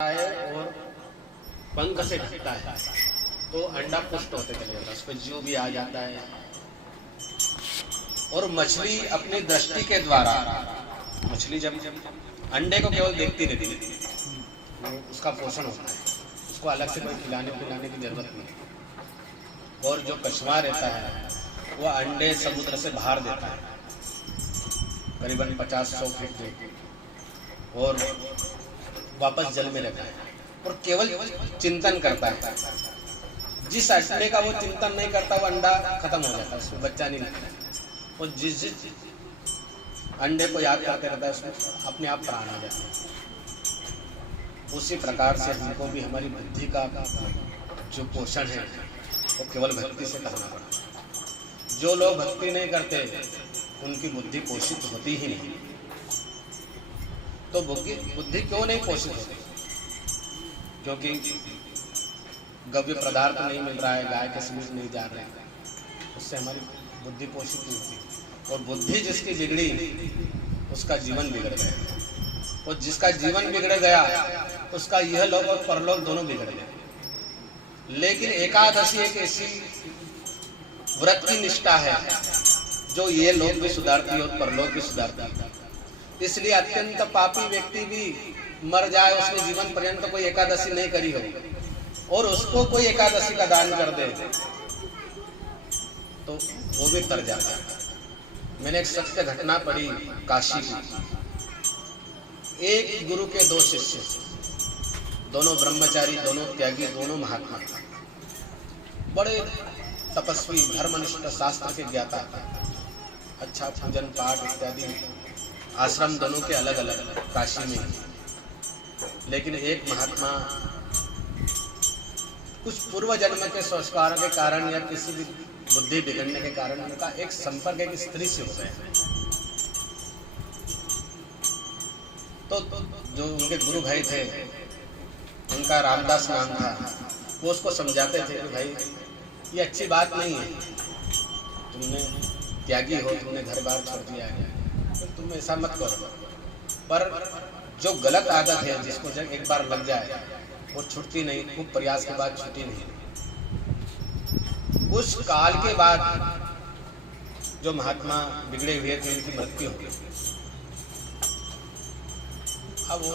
है और पंख से ढकता है तो अंडा पुष्ट होते चले जाता है, उस पर जीव भी आ जाता है। और मछली अपनी दृष्टि के द्वारा, मछली जब अंडे को केवल देखती रहती है, उसका पोषण होता है, उसको अलग से कोई खिलाने पिलाने की जरूरत नहीं। और जो कछुआ रहता है वह अंडे समुद्र से बाहर देता है करीबन 50-100 फीट में, और वापस जल में रहता है और केवल चिंतन करता है। जिस अंडे का वो चिंतन नहीं करता वो अंडा खत्म हो जाता है, उसमें बच्चा नहीं लगता। और जिस अंडे को याद करते रहता है उसमें अपने आप प्राण आ जाता है। उसी प्रकार से हमको भी हमारी बुद्धि का जो पोषण है वो केवल भक्ति से करना पड़ता है। जो लोग भक्ति नहीं करते उनकी बुद्धि पोषित होती ही नहीं। तो बुद्धि क्यों नहीं पोषित होती? क्योंकि गव्य पदार्थ नहीं मिल रहा है, गाय के समीप नहीं जा रहे हैं, उससे हमारी बुद्धि पोषित नहीं होती। और बुद्धि जिसकी बिगड़ी उसका जीवन बिगड़ गया, और जिसका जीवन बिगड़ गया उसका यह लोक और परलोक दोनों बिगड़ गए। लेकिन एकादशी एक ऐसी व्रत की निष्ठा है जो ये लोक भी सुधारती है और परलोक भी सुधारती है। इसलिए अत्यंत पापी व्यक्ति भी मर जाए, उसने जीवन पर्यंत कोई एकादशी नहीं करी हो और उसको कोई एकादशी का दान कर दे तो वो भी तर जाता है। मैंने एक सत्य घटना पढ़ी काशी की। एक गुरु के 2 शिष्य, दोनों ब्रह्मचारी, दोनों त्यागी, दोनों महात्मा, बड़े तपस्वी, धर्मनिष्ठ, शास्त्र के ज्ञाता, अच्छा पूजन पाठ इत्यादि, आश्रम दोनों के अलग अलग काशी में। लेकिन एक महात्मा कुछ पूर्व जन्म के संस्कारों के कारण या किसी भी बुद्धि बिगड़ने के कारण उनका एक संपर्क एक स्त्री से हो गया। तो जो उनके गुरु भाई थे, उनका रामदास नाम था, वो उसको समझाते थे कि भाई ये अच्छी बात नहीं है, तुमने त्यागी हो, तुमने घर बार छोड़ दिया है, तो तुम ऐसा मत करो। पर जो गलत आदत है जिसको जब एक बार लग जाए वो छूटती नहीं, खूब प्रयास के बाद छूटी नहीं। उस काल के बाद जो महात्मा बिगड़े हुए थे उनकी मृत्यु हो गई। अब वो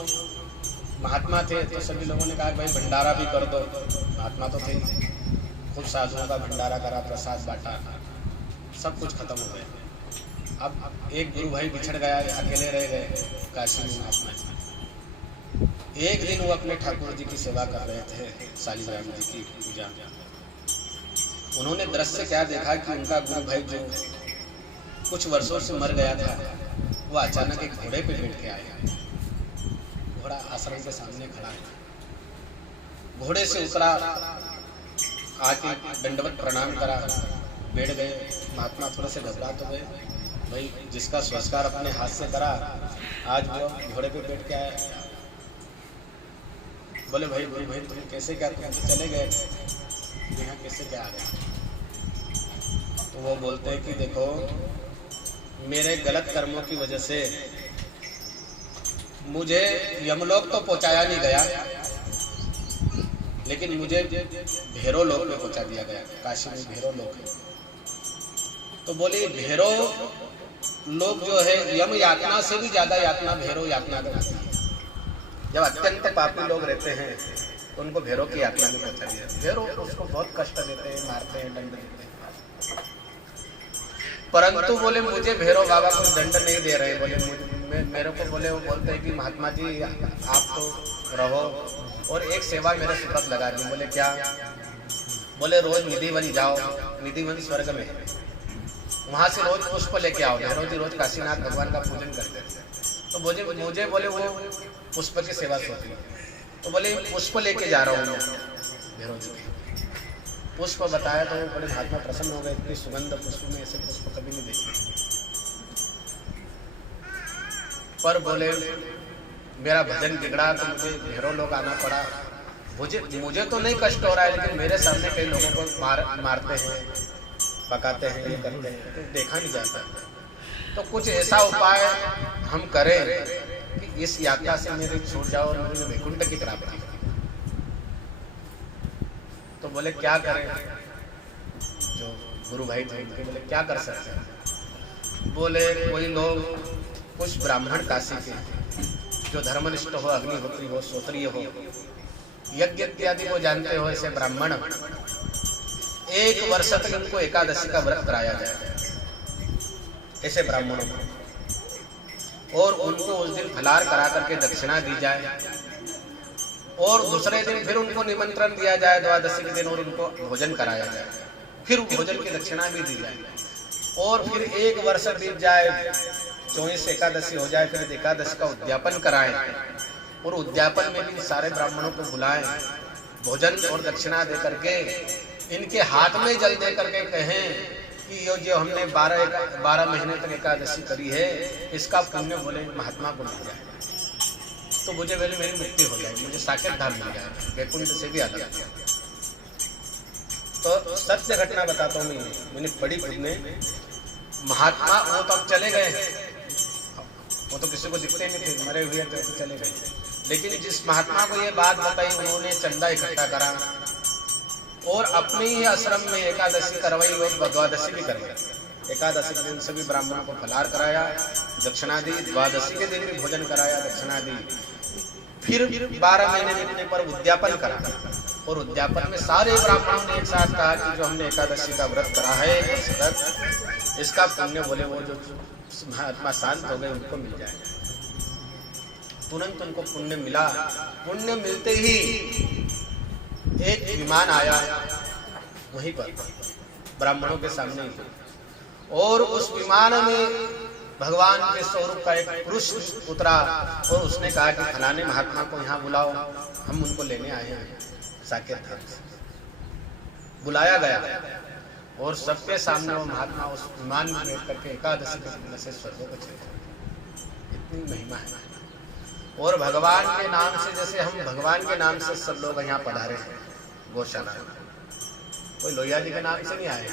महात्मा थे तो सभी लोगों ने कहा भाई भंडारा भी कर दो। महात्मा तो थे, खूब साधुओं का भंडारा करा, प्रसाद बांटा, सब कुछ खत्म हो गया। अब एक गुरु भाई बिछड़ गया, अकेले रह गए काशी में महात्मा। एक दिन वो अपने ठाकुर जी की सेवा कर रहे थे, शालिग्राम जी की पूजा। उन्होंने दृश्य क्या देखा कि उनका गुरु भाई जो कुछ वर्षों से मर गया था वो अचानक एक घोड़े पे बैठ के आया। घोड़ा आश्रम के सामने खड़ा है। घोड़े से उतरा, आके दंडवत प्रणाम करा, बैठ गए। महात्मा थोड़े से घबरा तो गए, भाई जिसका संस्कार अपने हाथ से करा आज वो घोड़े पे बैठ के आया। बोले भाई गुरु भाई तुम कैसे क्या, तुम तो चले गए, यहाँ कैसे क्या आ गए? तो वो बोलते हैं कि देखो मेरे गलत कर्मों की वजह से मुझे यमलोक तो पहुंचाया नहीं गया, लेकिन मुझे भैरव लोक में पहुंचा दिया गया। काशी में भैरव लोक है। तो बोले भैरव लोक जो है यम यातना से भी ज्यादा यातना भैरव यातना कराती है। जब अत्यंत पापी लोग रहते हैं तो उनको भैरव की यातना में पहुंचा दिया। भैरव उसको बहुत कष्ट देते हैं, मारते हैं, दंड देते हैं। परंतु बोले मुझे भैरव बाबा को दंड नहीं दे रहे। बोले मेरे को बोले, वो बोलते हैं कि महात्मा जी आप तो रहो और एक सेवा मेरे सुप्रत लगा दी। बोले क्या? बोले रोज निधिवन जाओ, निधिवन स्वर्ग में, वहां से रोज पुष्प लेके आओ। भैरव जी रोज काशीनाथ भगवान का पूजन करते हैं। तो मुझे बोले वो पुष्प की सेवा सोती है। तो बोले पुष्प लेके जा रहा हूँ भैरव जी। पुष्प बताया तो बड़े महात्मा प्रसन्न हो गए, इतनी सुगंध पुष्प में, ऐसे पुष्प कभी नहीं देखे। पर बोले मेरा भजन बिगड़ा तो मुझे भैरव लोग आना पड़ा। मुझे तो नहीं कष्ट हो रहा है, लेकिन मेरे सामने कई लोगों को मारते हैं, पकाते हैं, ये करते हैं, तो देखा नहीं जाता। तो कुछ ऐसा उपाय हम करें कि इस यात्रा से मेरे छूट जाओ और मुझे वैकुंठ की प्राप्ति। तो बोले क्या करें, जो गुरु भाई थे उनके बोले क्या कर सकते हैं। बोले कोई लोग कुछ ब्राह्मण काशी के जो धर्मनिष्ठ हो, अग्निहोत्री हो, श्रोत्रिय हो, यज्ञ इत्यादि को जानते हो, ऐसे ब्राह्मण 1 वर्ष तक उनको एकादशी का व्रत कराया जाए, ऐसे ब्राह्मणों को, और उनको उस दिन फलाहार करा करके दक्षिणा दी जाए, और दूसरे दिन फिर उनको निमंत्रण दिया जाए द्वादशी के दिन, और उनको भोजन कराया जाए, फिर भोजन की दक्षिणा भी दी जाए, और फिर 1 वर्ष बीत जाए, 24 एकादशी हो जाए, फिर एकादशी का उद्यापन कराएं, और उद्यापन में भी सारे ब्राह्मणों को बुलाएं, भोजन और दक्षिणा दे करके इनके हाथ में जल दे करके कहें कि ये जो हमने 12 महीने तक एकादशी करी है, इसका पुण्य बोले महात्मा को मिल जाए, तो मुझे बोले मेरी मुक्ति हो जाएगी, मुझे साकेत धाम मिल जाएगा, वैकुंठ से भी आता है। तो सत्य घटना बताता हूँ, मैंने पढ़ी खुद में। महात्मा वो तो अब चले गए, वो तो किसी को दिखते नहीं थे, मरे हुए थे तो चले गए, लेकिन जिस महात्मा को ये बात बताई उन्होंने चंदा इकट्ठा करा और अपने ही आश्रम में एकादशी करवाई और द्वादशी भी करवाई। एकादशी के दिन सभी ब्राह्मणों को फलाहार कराया, दक्षिणा दी, द्वादशी के दिन भी भोजन कराया, दक्षिणा दी, फिर 12 महीने बीतने पर उद्यापन करा, और उद्यापन में सारे ब्राह्मणों ने एक साथ कहा कि जो हमने एकादशी का व्रत करा है इसका पुण्य बोले वो जो महात्मा शांत हो गए उनको मिल जाएगा। तुरंत उनको पुण्य मिला। पुण्य मिलते ही एक विमान आया वहीं पर ब्राह्मणों के सामने, और उस विमान में भगवान के स्वरूप का एक पुरुष उतरा, और उसने कहा कि फलाने महात्मा को यहाँ बुलाओ, हम उनको लेने आए हैं साकेत धाम से। बुलाया गया और सबके सामने वो महात्मा उस विमान में बैठ करके एकादशी के दिन से स्वर्ग को चले गए। इतनी महिमा है। और भगवान के नाम से, जैसे हम भगवान के नाम से सब लोग यहाँ पधारे हैं गौशाला, कोई लोहिया जी के नाम से नहीं आए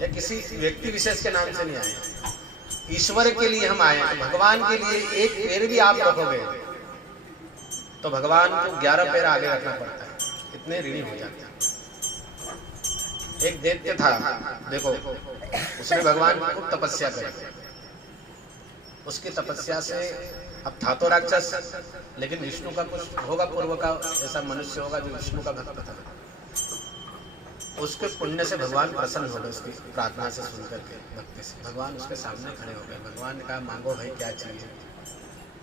या किसी व्यक्ति विशेष के नाम से नहीं आए, ईश्वर के लिए हम आए हैं। भगवान के लिए एक पैर भी आप रखोगे तो भगवान को 11 पैर आगे रखना पड़ता है, कितने ऋणी हो जाते हैं। एक दैत्य था, देखो उसने भगवान की खूब तपस्या करी, उसकी तपस्या से, अब था तो राक्षस लेकिन विष्णु का कुछ होगा, पूर्व का ऐसा मनुष्य होगा जो विष्णु का भक्त था, उसके पुण्य से भगवान प्रसन्न हो गए, उसकी प्रार्थना से सुनकर के, भक्ति से। भगवान उसके सामने खड़े हो गए। भगवान ने कहा मांगो भाई क्या चाहिए।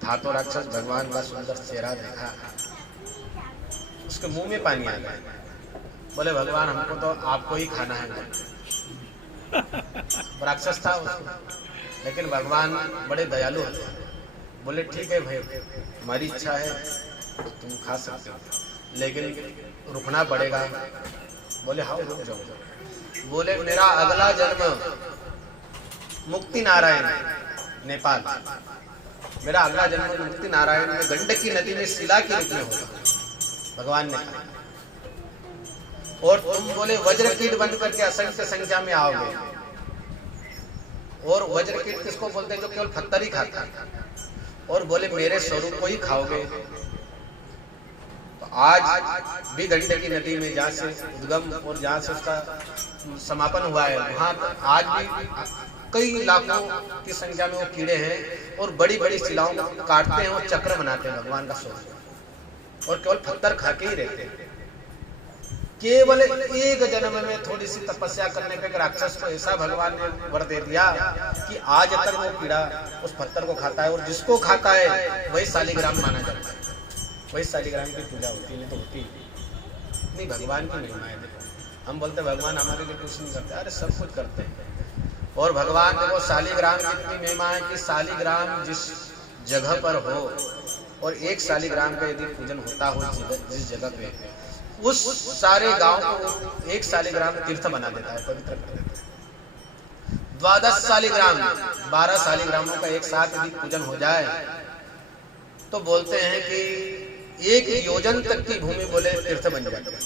था तो राक्षस, भगवान का सुंदर चेहरा देखा, उसके मुंह में पानी आ गया। बोले भगवान हमको तो आपको ही खाना है। राक्षस था उसको, लेकिन भगवान बड़े दयालु होते। बोले ठीक है भाई, हमारी इच्छा है तुम खा सकते हो, लेकिन रुकना पड़ेगा। बोले हाँ रुक जाओ। बोले मेरा अगला जन्म मुक्ति नारायण नेपाल, मेरा अगला जन्म मुक्ति नारायण में गंडकी नदी में शिला के रूप में होगा, भगवान ने कहा। और तुम बोले वज्रकीट बन करके असंख्य संख्या में आओगे। और वज्रकीट किसको बोलते हैं? जो केवल पत्थर ही खाता है। और बोले मेरे स्वरूप को ही खाओगे। तो आज भी गंडकी नदी में जहाँ से उद्गम और जहाँ से उसका समापन हुआ है, वहाँ आज भी कई लाखों की संख्या में वो कीड़े हैं, और बड़ी बड़ी शिलाओं को काटते हैं और चक्र बनाते हैं भगवान का स्वरूप, और केवल पत्थर खा के ही रहते हैं। केवल एक जन्म में थोड़ी सी तपस्या करने पे राक्षस को ऐसा भगवान ने वर दे दिया कि आज तक वो कीड़ा उस पत्थर को खाता है, और जिसको खाता है वही शालिग्राम माना जाता है, वही शालिग्राम की पूजा होती है। नहीं तो होती नहीं। भगवान की महिमा है। देखो हम बोलते भगवान हमारे लिए कुछ नहीं करते, अरे सब कुछ करते हैं। और भगवान देखो शालिग्राम की इतनी महिमा है कि शालिग्राम जिस जगह पर हो, और एक शालिग्राम का यदि पूजन होता हो जिस जगह पे, उस सारे गांव को एक शालिग्राम तीर्थ बना देता है, पवित्र कर देता है। 12 शालिग्राम, 12 शालिग्रामों का एक साथ यदि पूजन हो जाए तो बोलते हैं कि 1 योजन तक की भूमि बोले तीर्थ बन जाती है।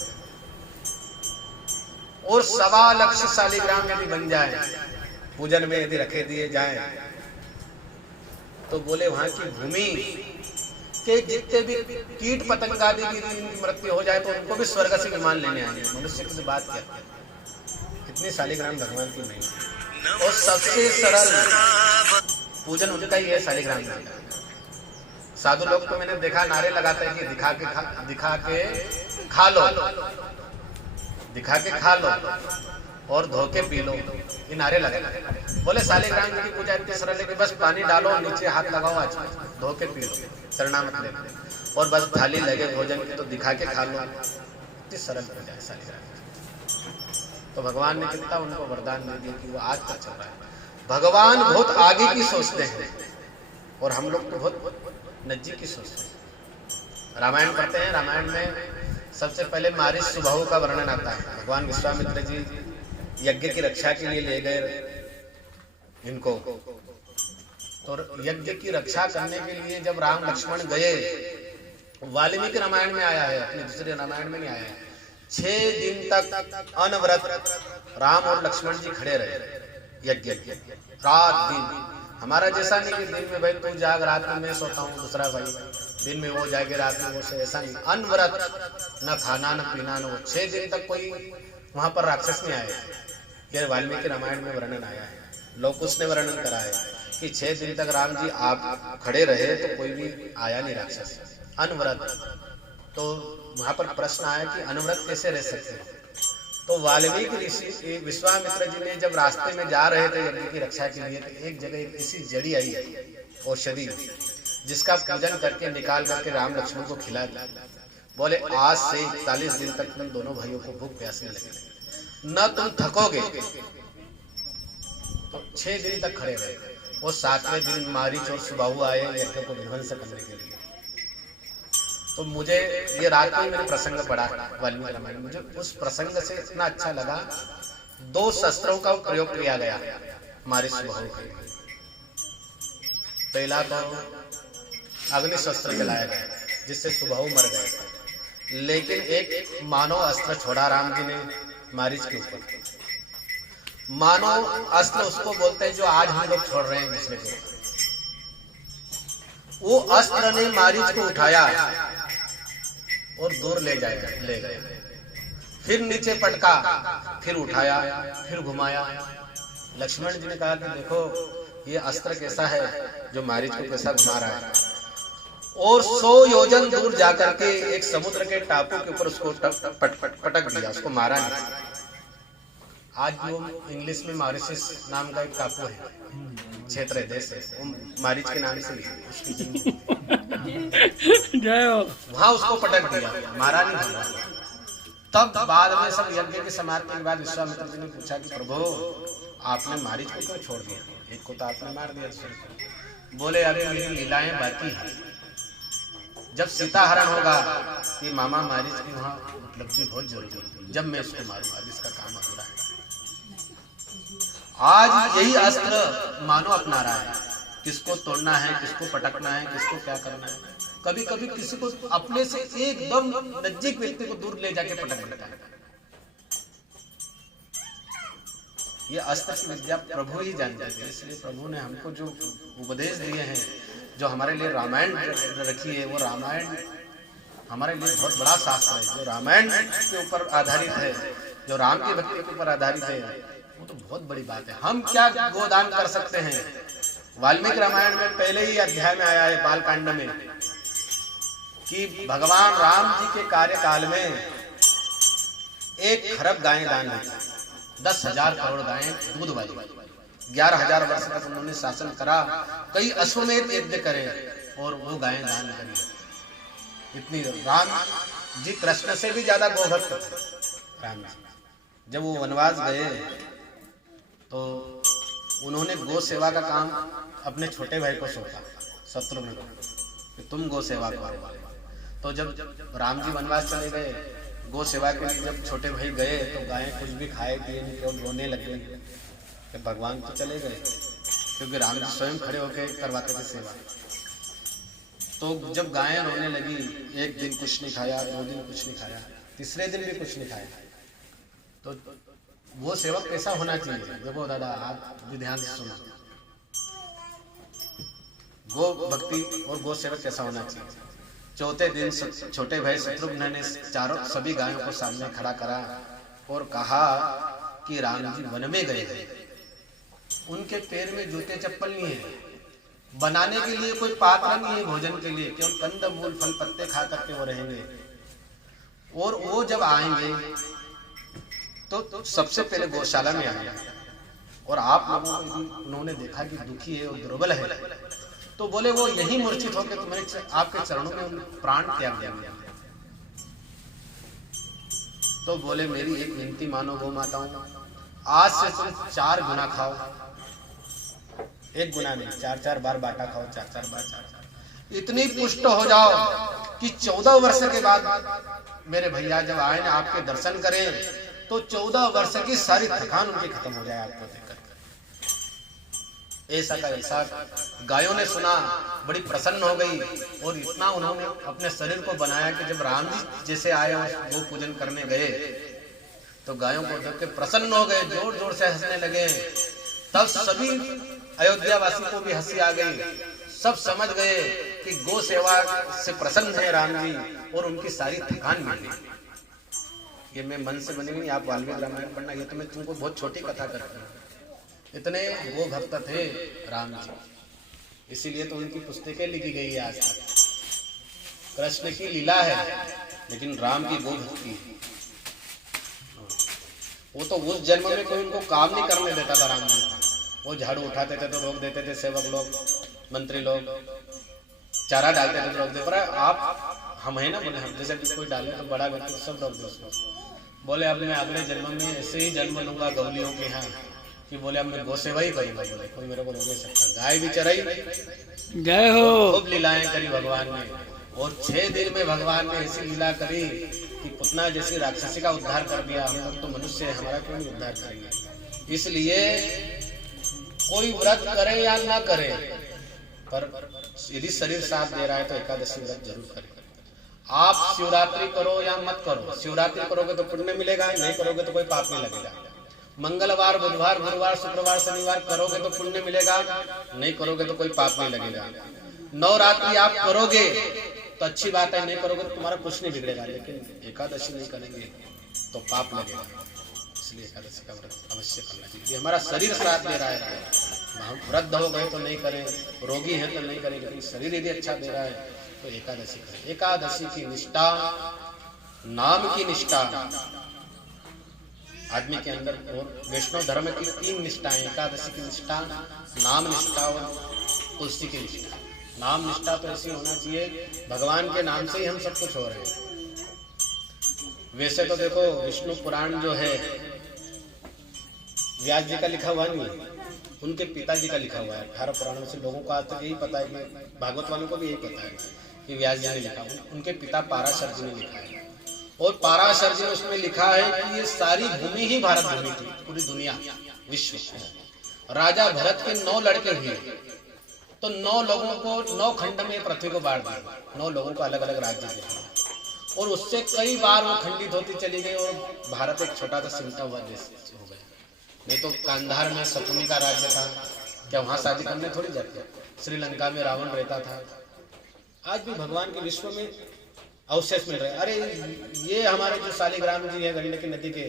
और 1.25 लाख शालिग्राम यदि बन जाए, पूजन में यदि रखे दिए जाए, तो बोले वहां की भूमि के जितने भी कीट पतंग आदि की इनकी मृत्यु हो जाए तो उनको भी स्वर्ग से विमान लेने आएंगे। मनुष्य की बात क्या है, इतनी शालिग्राम भगवान की नहीं। और सबसे सरल पूजन उनका ही है शालिग्राम जी का। साधु लोग तो मैंने देखा नारे लगाते हैं कि दिखा के खा लो, दिखा के खा लो और धो के पी लो, ये नारे लगे। बोले शालिग्राम जी की पूजा इतनी सरल है कि बस पानी डालो, नीचे हाथ लगाओ, आज धो के पी लो, चरणामत ले लो, और बस थाली लगे भोजन की तो दिखा के खा लो। इतनी सरल पूजा है शालिग्राम। तो भगवान ने कितना उनको वरदान दे दिया कि वो आज तक चल रहा है। भगवान बहुत आगे की सोचते हैं और हम लोग तो बहुत नजदीक की सोचते हैं। रामायण पढ़ते हैं, रामायण में सबसे पहले मारीच सुबाहु का वर्णन आता है। भगवान विश्वामित्र जी यज्ञ की रक्षा के लिए ले गए इनको, तो यज्ञ की रक्षा करने के लिए जब राम लक्ष्मण गए, वाल्मीकि रामायण में आया है, अपने दूसरे रामायण में नहीं आया है। 6 दिन तक अनवरत राम और लक्ष्मण जी खड़े रहे यज्ञ रात दिन। हमारा जैसा नहीं कि दिन में भाई तू जाग, रात में मैं सोता हूँ, दूसरा भाई दिन में वो जागे रात में वो से, ऐसा नहीं। अनवरत, न खाना न पीना, न वो 6 दिन तक कोई वहां पर राक्षस नहीं आए। यह वाल्मीकि रामायण में वर्णन आया है। लोकुश ने वर्णन करा है कि 6 दिन तक राम जी आप खड़े रहे तो कोई भी आया नहीं राक्षस, अनवरत। तो वहां पर प्रश्न आया कि अनवरत कैसे रह सकते हैं। तो वाल्मीकि ऋषि विश्वामित्र जी ने जब रास्ते में जा रहे थे यज्ञ की रक्षा के लिए, तो एक जगह ऐसी जड़ी आई औषधि, जिसका पूजन करके निकाल करके राम लक्ष्मण को खिला दिया। बोले आज से 41 दिन तक तुम दोनों भाइयों को भूख प्यासने लगे, न तुम थकोगे। तो 6 दिन तक खड़े रहे। वो 7वें दिन मारीच और सुबाहु आए यज्ञ को विध्वंस करने के लिए। तो मुझे ये रात को ही मैंने प्रसंग पढ़ा वाल्मीकि रामायण, मुझे उस प्रसंग से इतना अच्छा लगा। 2 शस्त्रों का प्रयोग किया गया मारीच सुबाहु के। पहला तो अग्नि शस्त्र चलाया गया जिससे सुबाहु मर गए, लेकिन एक मानव अस्त्र छोड़ा राम जी ने मारीच के ऊपर। मानव अस्त्र उसको बोलते हैं जो आज हम लोग छोड़ रहे हैं दूसरे के ऊपर। वो अस्त्र ने मारीच को उठाया और दूर ले गए, फिर नीचे पटका, फिर उठाया, फिर घुमाया। लक्ष्मण जी ने कहा कि देखो ये अस्त्र कैसा है जो मारीच को कैसा घुमा रहा है। और 100 योजन दूर जाकर के एक समुद्र के टापू के ऊपर उसको पटक दिया, उसको मारा नहीं। आज जो इंग्लिश में मॉरिशस नाम का एक टापू है, क्षेत्र है, देश है, वो मारीच के नाम से वहां उसको पटक दिया, मारा नहीं भगवान। तब बाद में सब यज्ञ की समाप्ति के बाद विश्वामित्र जी ने पूछा कि प्रभु आपने मारीच को क्यों छोड़ दिया, एक को तो आपने मार दिया। बोले अभी मेरी लीलाएं बाकी है, जब सीता हरण होगा कि मामा मारीच की वहां उपलब्धि बहुत जरूरी है, जब मैं उसको मारूंगा, अभी इसका काम अधूरा है। आज यही अस्त्र मानव अपना रहा है, किसको तोड़ना है, किसको पटकना है, किसको क्या करना है। कभी कभी किसी को अपने से एकदम नजदीक व्यक्ति को दूर ले जाके पटक देता है। ये अस्त्र की विद्या प्रभु ही जानते हैं, इसलिए प्रभु ने हमको जो उपदेश दिए हैं, जो हमारे लिए रामायण रखी है, वो रामायण हमारे लिए बहुत बड़ा शास्त्र है। जो रामायण के ऊपर आधारित है, जो राम की भक्ति के ऊपर आधारित है, वो तो बहुत बड़ी बात है। हम क्या गोदान कर सकते हैं। वाल्मीकि रामायण में पहले ही अध्याय में आया है, बाल कांड में, कि भगवान राम जी के कार्यकाल में 1 खरब गायें दान दी, 10,000 करोड़ गायें दूध वाली, 11,000 वर्ष तक उन्होंने शासन करा, कई अश्वमेध यज्ञ करे और वो गायें दान करी। इतनी राम जी कृष्ण से भी ज्यादा गोभक्त राम जी। जब वो वनवास गए तो उन्होंने गो सेवा का काम अपने छोटे भाई को सौंपा, शत्रुघ्न को, कि तुम गो सेवा करो। तो जब राम जी वनवास चले गए, गो सेवा के लिए जब छोटे भाई गए तो गायें कुछ भी खाए पिए नहीं, केवल रोने लगे कि भगवान तो चले गए, क्योंकि राम जी स्वयं खड़े होकर करवाते थे सेवा। तो जब गायें रोने लगी, 1 दिन कुछ नहीं खाया, 2 दिन कुछ नहीं खाया, तीसरे दिन भी कुछ नहीं खाया, तो वो सेवक कैसा होना चाहिए। देखो दादा, आप भी ध्यान से सुनो, गो भक्ति और गो सेवक कैसा होना चाहिए। चौथे दिन छोटे भाई शत्रुघ्न ने चारों सभी गायों को सामने खड़ा करा और कहा कि राम जी वन में गए हैं, उनके पैर में जूते चप्पल नहीं है, बनाने के लिए कोई पात्र नहीं है भोजन के लिए, केवल कंद मूल फल पत्ते खा करके वो रहेंगे। और वो जब आएंगे तो सबसे पहले गौशाला में आएंगे और आप लोगों को उन्होंने देखा कि दुखी है और दुर्बल है, तो बोले वो यही मूर्छित होकर तुम्हारे आपके चरणों में प्राण त्याग दिया। तो बोले मेरी एक विनती मानो गो माताओं, आज से तुम 4 गुना खाओ, 1 गुना नहीं, 4 बार बाटा खाओ, 4 बार 4 इतनी पुष्ट हो जाओ कि 14 वर्ष के बाद मेरे भैया जब आए ना आपके दर्शन करें तो 14 वर्ष की सारी थकान उनकी खत्म हो जाए आपको देखकर। ऐसा का ऐसा गायों ने सुना, बड़ी प्रसन्न हो गई और इतना उन्होंने अपने शरीर को बनाया कि जब राम जी जैसे आए वो पूजन करने गए तो गायों को देख के प्रसन्न हो गए, जोर जोर से हंसने लगे। तब सभी अयोध्या वासी को भी हंसी आ गई, सब समझ गए कि गो सेवा से प्रसन्न है राम जी और उनकी सारी थकान मिट गई। ये मैं मन से बनी नहीं, आप वाल्मीकि रामायण पढ़ना, ये तो मैं तुमको बहुत छोटी कथा करता हूँ। इतने गो भक्त थे राम जी, इसीलिए तो उनकी पुस्तकें लिखी गई है आज तक। कृष्ण की लीला है लेकिन राम की गो भक्ति है। वो तो उस जन्म में कोई उनको काम नहीं करने देता था राम जी, वो झाड़ू उठाते थे तो रोक देते थे, सेवक लोग मंत्री लोग चारा डालते थे तो रोक देते। पर आप हम है ना, बोले हम जैसे कोई डाले तो बड़ा व्यक्ति तो सब रोक दो उसको। बोले अब मैं अगले जन्म में ऐसे ही जन्म लूंगा गौलियों के यहाँ कि बोले अब मैं गौ सेवा ही करूंगा, बोले कोई मेरे को रोक नहीं सकता। गाय भी चराई, जय हो, खूब लीलाएं करी भगवान ने और 6 दिन में भगवान ने ऐसी लीला करी कि पुतना जैसी राक्षसी का उद्धार कर दिया। हम लोग तो मनुष्य है, हमारा क्यों नहीं उद्धार करेंगे। इसलिए कोई व्रत करे या ना करे, पर यदि शरीर साथ दे रहा है तो एकादशी व्रत जरूर करें। आप शिवरात्रि करो या मत करो, शिवरात्रि करोगे तो पुण्य मिलेगा, नहीं करोगे तो कोई पाप नहीं लगेगा। मंगलवार, बुधवार, गुरुवार, शुक्रवार, शनिवार करोगे तो पुण्य मिलेगा, नहीं करोगे तो कोई पाप नहीं लगेगा। नवरात्रि आप करोगे तो अच्छी बात है, नहीं करोगे तो तुम्हारा कुछ नहीं बिगड़ेगा, लेकिन एकादशी नहीं करेंगे तो पाप लगेगा। इसलिए एकादशी का व्रत अवश्य करना चाहिए। हमारा शरीर साथ दे रहा है, हम वृद्ध हो गए तो नहीं करें, रोगी है तो नहीं करें, लेकिन शरीर यदि अच्छा दे रहा है तो एकादशी करें। एकादशी की निष्ठा, नाम की निष्ठा आदमी के अंदर, और वैष्णव धर्म की 3 निष्ठाएं, एकादशी की निष्ठा, नाम निष्ठा और तुलसी की निष्ठा। नाम निष्ठा तो ऐसी होना चाहिए भगवान के नाम से ही हम सब कुछ हो रहे हैं। वैसे तो देखो विष्णु पुराण जो है व्यास जी का लिखा हुआ नहीं, उनके पिताजी का लिखा हुआ है। 18 पुराणों से लोगों को आज तक यही पता है, भागवत वालों को भी यही पता है कि व्यास जी ने लिखा, उनके पिता पाराशर जी ने लिखा है। और पाराशर जी ने उसमें लिखा है कि ये सारी भूमि ही भारत भूमि थी, पूरी दुनिया विश्व। राजा भरत के 9 लड़के हुए तो 9 लोगों को 9 खंड में पृथ्वी को बांट दिया, 9 लोगों को अलग अलग राज्य दिया और उससे कई बार वो खंडित होती चली गई और भारत एक छोटा सा सिमटा हुआ देश हो गया। नहीं तो कांधार में शकुनी का राज्य था, क्या वहां शादी करने थोड़ी जाते। श्रीलंका में रावण रहता था। आज भी भगवान के विश्व में अवशेष मिल रहे हैं। अरे ये हमारे जो शालिग्राम जी है गंडकी नदी के,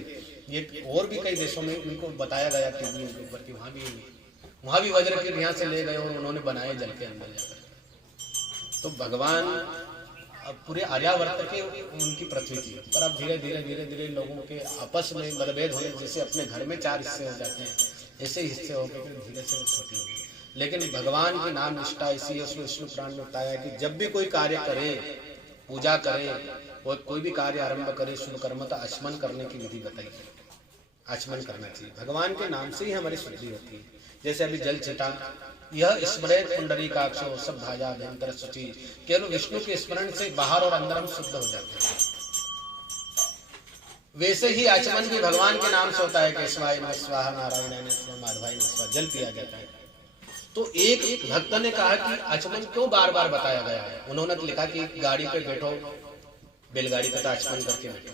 ये और भी कई देशों में उनको बताया गया टीवी के ऊपर कि वहां भी वज्र के यहाँ से ले गए और उन्होंने बनाए जल के अंदर जाकर। तो भगवान अब पूरे आर्यावर्त के उनकी पृथ्वी थी, पर अब धीरे धीरे लोगों के आपस में मतभेद होने, जैसे अपने घर में 4 हिस्से हो जाते हैं ऐसे हिस्से हो गए, धीरे से छोटे हो गए। लेकिन भगवान की नाम निष्ठा ऐसी है, उसमें विष्णु पुराण में बताया कि जब भी कोई कार्य करे, पूजा करे और कोई भी कार्य आरंभ करे शुभ कर्म, तो आचमन करने की विधि बताई। आचमन करना चाहिए, भगवान के नाम से ही हमारी शुद्धि होती है। जैसे अभी जल छिटा, यह स्मृत पुंडरीकाक्षो सब भाजा अभ्यंतर शुचि, केवल विष्णु के स्मरण से बाहर और अंदर हम शुद्ध हो जाते हैं। वैसे ही आचमन भी भगवान के नाम से होता है, केशवाय नमः स्वाहा, नारायणाय नमः, माधवाय नमः स्वाहा, जल पिया जाता है। तो एक भक्त ने कहा कि आचमन क्यों बार बार बताया गया है। उन्होंने लिखा कि गाड़ी पे बैठो, बैलगाड़ी पे तो आचमन करके बैठो,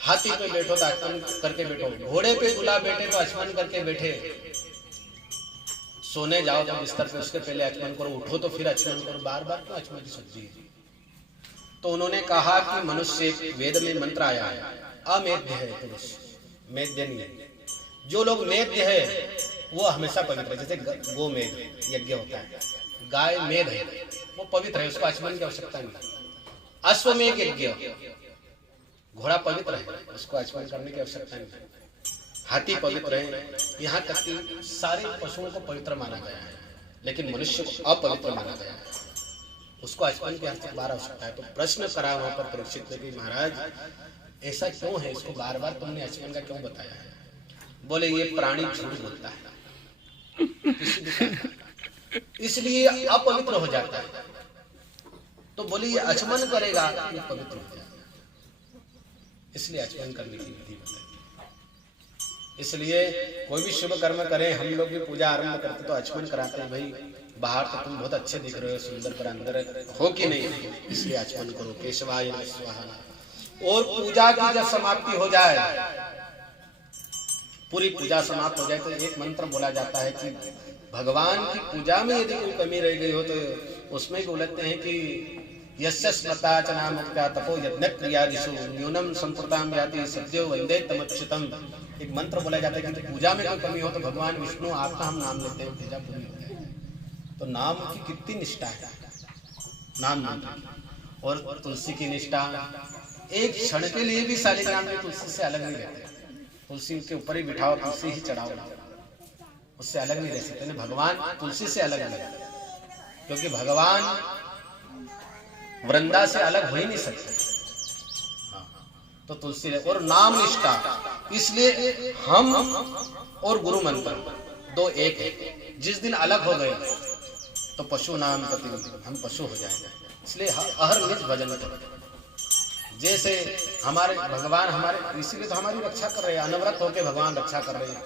हाथी पे बैठो तो आचमन करके बैठो, घोड़े पे दूल्हा बैठे तो आचमन करके बैठे, सोने जाओ तो बिस्तर पे उसके पहले आचमन करो, उठो तो फिर आचमन करो, बार बार क्यों आचमन की शक्ति है? तो उन्होंने कहा कि मनुष्य, वेद में मंत्र आया है, अमेध्य है पुरुष, मेध्य नहीं है। जो लोग मेध्य है वो हमेशा पवित्र है। जैसे गो मेध यज्ञ होता है, गाय मेध है, वो पवित्र है, उसको आचमन की आवश्यकता नहीं। अश्वमेध यज्ञ, घोड़ा पवित्र है, उसको आचमन करने की आवश्यकता नहीं। हाथी पवित्र है, यहाँ तक कि सारे पशुओं को पवित्र माना गया है, लेकिन मनुष्य को अपवित्र माना गया है, उसको आचमन की बार आवश्यकता है। तो प्रश्न करा वहां पर परीक्षित ने कि महाराज ऐसा क्यों है, इसको बार बार तुमने आचमन का क्यों बताया है? बोले ये प्राणी झूठ बोलता है, इसलिए अपवित्र हो जाता है। तो बोले ये आचमन करेगा ये पवित्र हो जाएगा, इसलिए आचमन करने की विधि बताई। इसलिए कोई भी शुभ कर्म करें, हम लोग भी पूजा आरंभ करते तो आचमन कराते हैं। भाई बाहर तो तुम बहुत अच्छे दिख रहे हो, सुंदर, पर अंदर हो कि नहीं, इसलिए आचमन करो, केशवाय नमः स्वाहा। और पूजा की जब समाप्ति हो जाए, पूरी पूजा समाप्त हो जाए, तो एक मंत्र बोला जाता है कि भगवान की पूजा में यदि कोई कमी रह गई हो तो उसमें बोलते हैं कि यस्य स्मृता मुक्ता तपो यज्ञ क्रियादिषु न्यूनम संप्रदाम याति सद्यो वंदे तमच्युतम। एक मंत्र बोला जाता है कि पूजा में कोई कमी हो तो भगवान विष्णु आपका हम नाम लेते हैं, पूजा पूरी हो जाए। तो नाम की कितनी निष्ठा है, नाम की। और तुलसी की निष्ठा, एक क्षण के लिए भी शालिग्राम में तुलसी से अलग नहीं रहते, तुलसी के ऊपर ही बिठाओ, तुलसी ही चढ़ाओ, उससे अलग नहीं रह सकते। भगवान तुलसी से अलग नहीं, क्योंकि भगवान वृंदा से अलग हो ही नहीं सकते। तो तुलसी और नाम निष्ठा, इसलिए हम और गुरु मंत्र दो एक है। जिस दिन अलग हो गए तो पशु नाम प्रति हम पशु हो जाएंगे, इसलिए अहरनिश भजन करें। जैसे हमारे भगवान हमारे, इसीलिए तो हमारी रक्षा कर रहे हैं, अनवरत होकर भगवान रक्षा कर रहे हैं।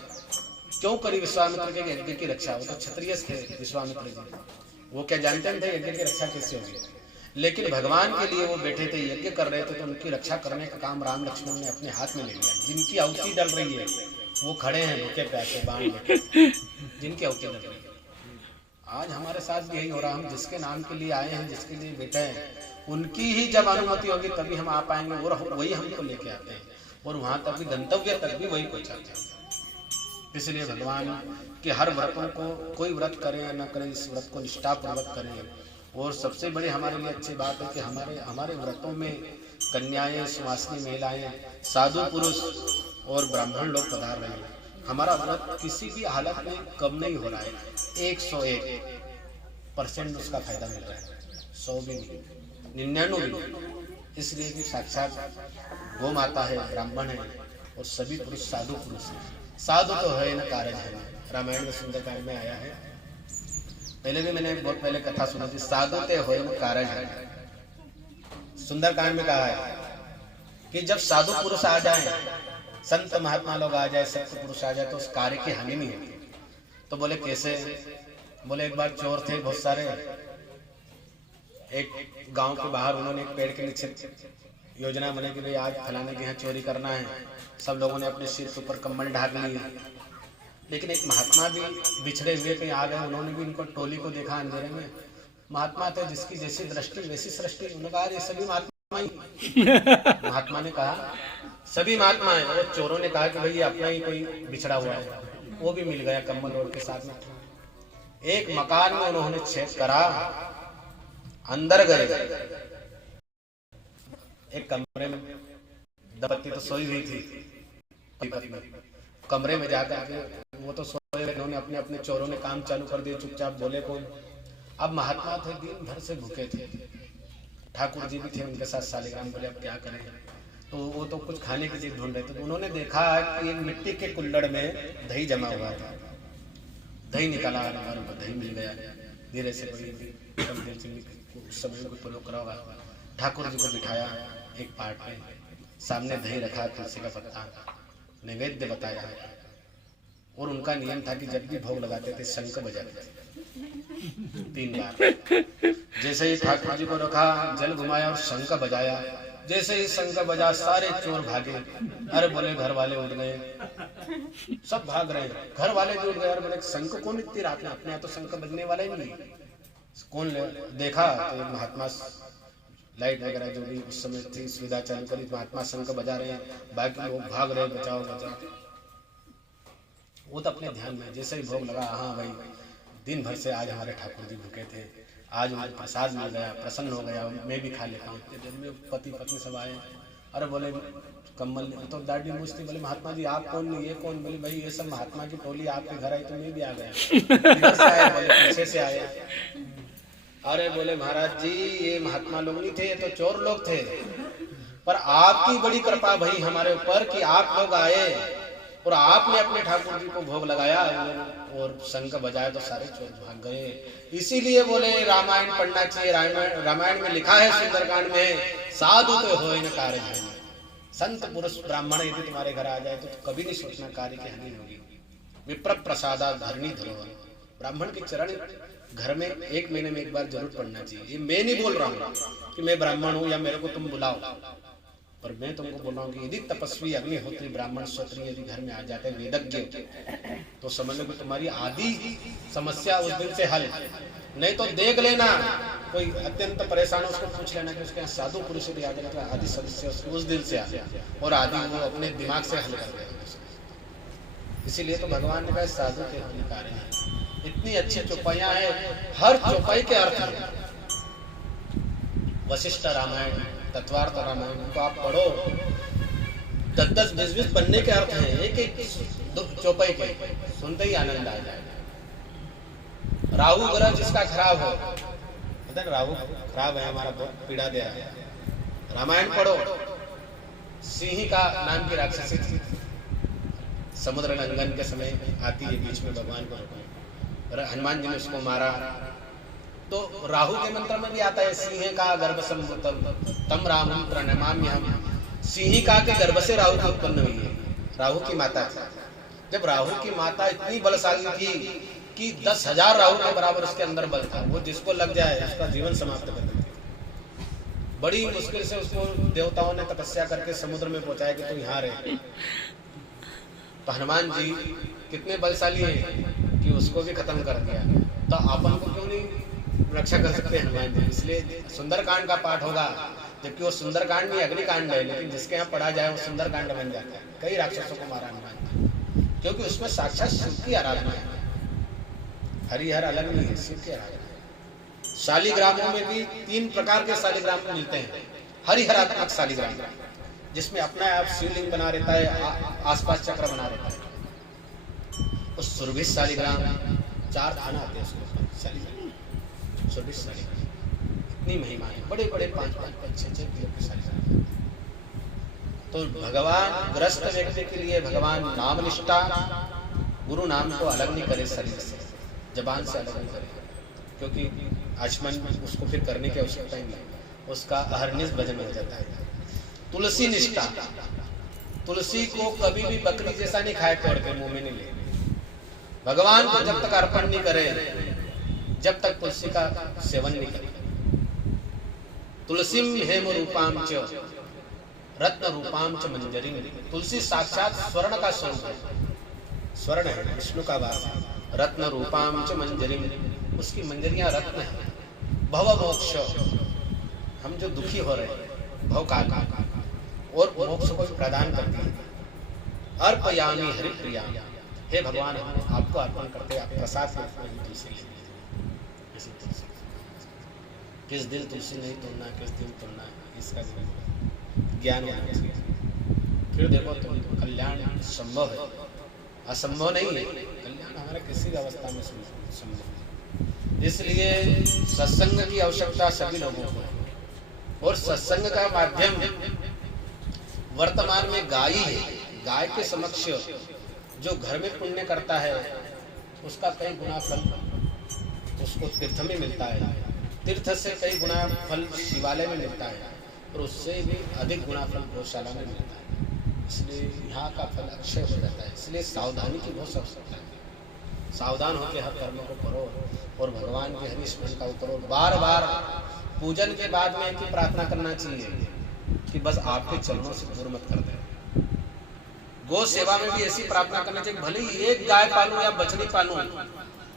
क्यों करी विश्वामित्र के यज्ञ की रक्षा? वो तो क्षत्रिय थे विश्वामित्र जी, वो क्या जानते थे यज्ञ की रक्षा कैसे होगी? लेकिन भगवान के लिए वो बैठे थे, यज्ञ कर रहे थे, तो उनकी रक्षा करने का काम राम लक्ष्मण ने अपने हाथ में ले लिया। जिनकी आहुति डल रही है वो खड़े हैं भूखे प्यासे बाण लेके, जिनकी आहुति डल रही है। आज हमारे साथ भी यही हो रहा, हम जिसके नाम के लिए आए हैं, जिसके लिए बैठे हैं, उनकी ही जब अनुमति होगी तभी हम आ पाएंगे, और वही हमको लेके आते हैं, और वहां तक भी गंतव्य तक भी वही पहुंचाते हैं। इसलिए भगवान के हर व्रतों को, कोई व्रत करें या न करें, इस व्रत को निष्ठापूर्वक करें। और सबसे बड़ी हमारे लिए अच्छी बात है कि हमारे व्रतों में कन्याएं, सुवासिनी महिलाएं, साधु पुरुष और ब्राह्मण लोग पधार रहे हैं। हमारा व्रत किसी भी हालत में कम नहीं हो रहा है, 101% उसका फायदा मिल रहा है, 100 भी नहीं, 99 भी नहीं। इसलिए कि साक्षात गौ माता है, ब्राह्मण है, और सभी पुरुष साधु पुरुष है। साधु तो है न कारज है, रामायण में सुंदरकांड में आया है। पहले भी मैंने बहुत पहले कथा सुनी थी, साधु ते होय न कारज है। सुंदरकांड में कहा है कि जब साधु पुरुष आ जाए, संत महात्मा लोग आ जाए, सत्य पुरुष आ जाए, तो उस कार्य की हानि नहीं होती। तो बोले कैसे? बोले एक बार चोर थे बहुत सारे, एक गांव के बाहर उन्होंने एक पेड़ के नीचे योजना बनाई कि भाई आज फलाने के यहाँ चोरी करना है। सब लोगों ने अपने सिर के ऊपर कम्बल ढाक लिए, लेकिन एक महात्मा भी बिछड़े हुए कहीं आ गए, उन्होंने भी इनको टोली को देखा अंधेरे में। महात्मा थे, जिसकी जैसी दृष्टि वैसी सृष्टि। उन्होंने कहा ये सभी महात्मा ही। महात्मा ने कहा सभी महात्मा है। और चोरों ने कहा कि भाई ये अपना ही कोई बिछड़ा हुआ है, वो भी मिल गया कम्बल ओढ़ के साथ में। एक मकान में उन्होंने छेद करा, अंदर गए, एक कमरे में दंपत्ति तो सोई हुई थी, कमरे में जाकर के वो तो सोए, उन्होंने अपने अपने चोरों ने काम चालू कर दिए, चुपचाप बोले कौन। अब महात्मा थे, दिन भर से भूखे थे, ठाकुर जी भी थे उनके साथ शालिग्राम। बोले अब क्या करें, तो वो तो कुछ खाने की चीज ढूंढ रहे थे। तो उन्होंने देखा कि एक मिट्टी के कुल्लड़ में दही जमा हुआ था, दही निकाला और उनको दही मिल गया। धीरे से उस समय को प्रयोग करा होगा। ठाकुर जी को बिठाया एक पार्ट में, सामने दही रखा, तुलसी का पत्ता, नैवेद्य बताया। और उनका नियम था कि जब भी भोग लगाते थे शंख बजाते थे 3 बार। जैसे ही ठाकुर जी को रखा, जल घुमाया और शंख बजाया, जैसे ही शंख बजा सारे चोर भागे। अरे बोले घर वाले उठ गए, सब भाग रहे हैं, घर वाले भी उठ गए। अरे बोले शंख कौन इतनी रात में, अपने यहाँ तो शंख बजने वाला ही नहीं है, कौन देखा तो महात्मा लाइट वगैरह जो भी उस समय थी सुविधा चालू करी, महात्मा शंख बजा रहे हैं, बाकी लोग भाग रहे बचाओ बचाओ। वो तो अपने ध्यान में, जैसे ही भोग लगा, हाँ भाई दिन भर से आज हमारे ठाकुर जी भूखे थे, आज उनको प्रसाद मिल गया, प्रसन्न हो गया, मैं भी खा लेता हूँ। जब में पति पत्नी सब आए, अरे बोले कम्बल तो दाढ़ी मूछती, बोले महात्मा जी आप कौन, ये कौन? बोले भाई ये सब महात्मा की टोली आपके घर आई तो मैं भी आ गया। इधर से आए? बोले पीछे से आए। अरे बोले महाराज जी ये महात्मा लोग नहीं थे, ये तो चोर लोग थे, पर आपकी बड़ी कृपा भाई हमारे ऊपर कि आप लोग आए और आपने अपने ठाकुर जी को भोग लगाया और शंख बजाया तो सारे चोर भाग गए। इसीलिए बोले रामायण पढ़ना चाहिए। रामायण में लिखा है सुंदरकांड में, साधु तो हो न कार्य है, संत पुरुष ब्राह्मण यदि तुम्हारे घर आ जाए तो कभी नहीं सोचना कार्य की हानि होगी। विप्र प्रसादा धरणी धरोहर, ब्राह्मण के चरण घर में 1 महीने में 1 बार जरूर पढ़ना चाहिए। ये मैं नहीं बोल रहा हूँ कि मैं ब्राह्मण हूँ या मेरे को तुम बुलाओ, पर मैं तुमको बोल रहा हूँ कि यदि तपस्वी अग्निहोत्री ब्राह्मण क्षत्रिय यदि घर में आ जाते हैं वेदज्ञ, तो समझ लो कि तुम्हारी आधी समस्या उस दिन से हल। नहीं तो देख लेना कोई अत्यंत परेशान, उसको पूछ लेना कि उसके यहाँ साधु पुरुष यदि आ जाए तो आधी समस्या उस दिन से आ जाए और आधी वो अपने दिमाग से हल कर दे। इसीलिए तो भगवान ने कहा साधु के होने कार्य है। इतनी अच्छी चौपाइयां हैं, हर चौपाई के अर्थ है। वशिष्ठ रामायण, तत्वार्थ रामायण को आप पढ़ो, 10-10, 20-20 पन्ने के अर्थ हैं एक एक चौपाई के, सुनते ही आनंद आ जाएगा। राहु ग्रह जिसका खराब हो, पता है राहु खराब है हमारा, बहुत पीड़ा दे रहा है। रामायण पढ़ो, सिंह का नाम की राक्षसी थी, समुद्र लंघन के समय आती है बीच में भगवान को, हनुमान जी ने उसको मारा। तो राहु के मंत्र में भी आता है सिंह का गर्भ संभूतम तम रामम प्रणमाम्यहम, सिंहिका के गर्भ से राहु की उत्पन्न हुई है, राहु की माता थी। जब राहु की माता इतनी बलशाली थी कि 10,000 राहु के बराबर उसके अंदर बल था, वो जिसको लग जाए उसका जीवन समाप्त कर देती थी। बड़ी मुश्किल से उसको देवताओं ने तपस्या करके समुद्र में पहुंचाया कि तू यहाँ रहे। तो हनुमान जी कितने बलशाली हैं कि उसको भी खत्म कर दिया, तो अपन को क्यों नहीं रक्षा कर सकते हनुमान जी? इसलिए सुंदरकांड का पाठ होगा, जबकि वो सुंदरकांड भी अग्निकांड है, लेकिन जिसके यहाँ पढ़ा जाए वो सुंदरकांड बन जाता है। कई राक्षसों को मारा हनुमान जी, क्योंकि उसमें साक्षात शिव की आराधना है, हरिहर अलग नहीं है, शिव की आराधना है। शालिग्रामों में भी 3 प्रकार के शालिग्राम मिलते हैं। हरिहरात्मक शालिग्राम जिसमें अपना आप शिवलिंग बना रहता है, आसपास चक्र बना रहता है। उस सुरभि शालिग्राम 4 थाना आते हैं उसको, शालिग्राम सुरभि शालिग्राम, इतनी महिमा है, बड़े बड़े 5-5, 6-6 किलो के शालिग्राम। तो भगवान ग्रस्त व्यक्ति के लिए भगवान नाम निष्ठा, गुरु नाम को अलग नहीं करे शरीर से, जबान से अलग नहीं करे, क्योंकि आचमन उसको फिर करने की आवश्यकता ही नहीं, उसका अहरनिश भजन हो जाता है। तुलसी निष्ठा, तुलसी को कभी भी बकरी जैसा नहीं खाए तोड़ के मुंह में नहीं ले, भगवान को जब तक अर्पण नहीं करे, जब तक तुलसी का सेवन नहीं करे। तुलसीम हेम रूपाम च रत्न रूपाम च मंजरी, तुलसी साक्षात स्वर्ण का स्वरूप है, स्वर्ण है, विष्णु का वास है। रत्न रूपाम च मंजरी, उसकी मंजरियां रत्न है। भव मोक्ष, हम जो दुखी हो रहे हैं भव काल और मोक्ष को प्रदान करती है। अर्पयामि हरिप्रिया, हे भगवान हम आपको अर्पण करते हैं, आप प्रसाद तुलसी। किस दिल तुलसी नहीं तोड़ना, किस दिल तोड़ना, इसका ज्ञान होना चाहिए। फिर देखो तुम कल्याण संभव है, असंभव नहीं है, कल्याण हमारा किसी भी अवस्था में संभव है। इसलिए सत्संग की आवश्यकता सभी लोगों को है, और सत्संग का माध्यम वर्तमान में गाय ही है। गाय के समक्ष जो घर में पुण्य करता है उसका कई गुना फल उसको तीर्थ में मिलता है, तीर्थ से कई गुना फल शिवालय में मिलता है, और उससे भी अधिक गुना फल गौशाला में मिलता है। इसलिए यहाँ का फल अक्षय हो जाता है। इसलिए सावधानी की बहुत आवश्यकता है। सावधान होकर हर कर्म को करो और भगवान के हरि स्मरण का करो। बार बार पूजन के बाद में की प्रार्थना करना चाहिए कि बस आपके चरणों से दूर मत कर दे। गौ सेवा में भी ऐसी प्रार्थना करनी चाहिए, भले ही एक गाय पालूं या बछड़ी पालूं,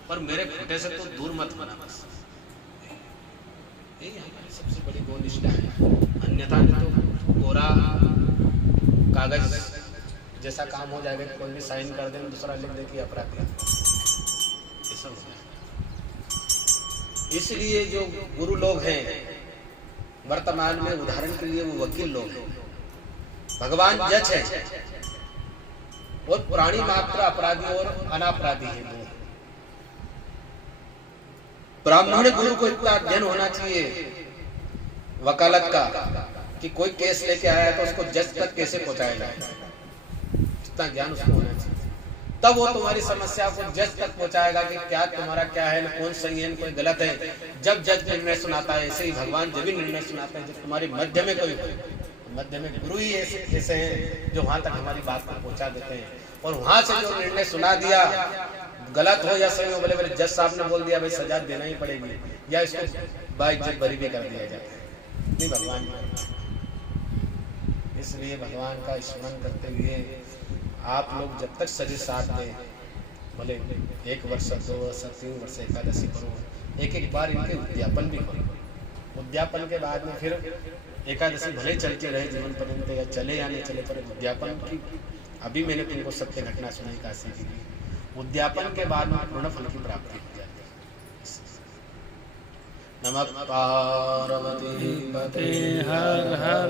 पर मेरे खूंटे से तो दूर मत होना। बस यही हमारी सबसे बड़ी गौ निष्ठा है। अन्यथा तो कोरा कागज जैसा काम हो जाएगा, कोई भी साइन कर दे, दूसरा लिख दे कि अपराधी, ऐसा हो जाएगा। इसलिए जो गुरु लोग हैं वर्तमान में, उदाहरण के लिए वो वकील लोग हैं, भगवान जज है, और प्राणी मात्र अपराधी और अनापराधी है वो। ब्राह्मण गुरु को इतना अध्ययन होना चाहिए वकालत का कि कोई केस लेके आया है तो उसको जज तक कैसे पहुंचाया जाए, इतना ज्ञान उसको होना चाहिए। तब वो तुम्हारी समस्या को जज तक पहुंचाएगा कि क्या तुम्हारा क्या है, कौन सही है, कोई गलत है। जब जज निर्णय सुनाता है, ऐसे ही भगवान जब भी निर्णय सुनाते हैं जब तुम्हारी मध्य में कोई हो। मध्य में गुरु ही ऐसे हैं जो वहां तक हमारी बात को पहुंचा देते हैं, और वहां से जो निर्णय सुना दिया, गलत हो या सही हो, बोले बोले जज साहब ने बोल दिया भाई सजा देना ही पड़ेगी, या इसको बाइज्जत बरी भी कर दिया जाए, नहीं भगवान। इसलिए भगवान का स्मरण करते हुए आप लोग जब तक शरीर साथ दें, बोले 1 वर्ष 2 वर्ष 3 वर्ष एकादशी करो, एक बार इनके उद्यापन भी करो। उद्यापन के बाद में फिर एकादशी भले चलती रहे जीवन पर्यंत, या चले या नहीं चले, पर उद्यापन की अभी मैंने तुमको सत्य घटना सुनाई काशी की, उद्यापन के बाद में पूर्ण फल की प्राप्ति हो जाती है। नमः पार्वती पते हर हर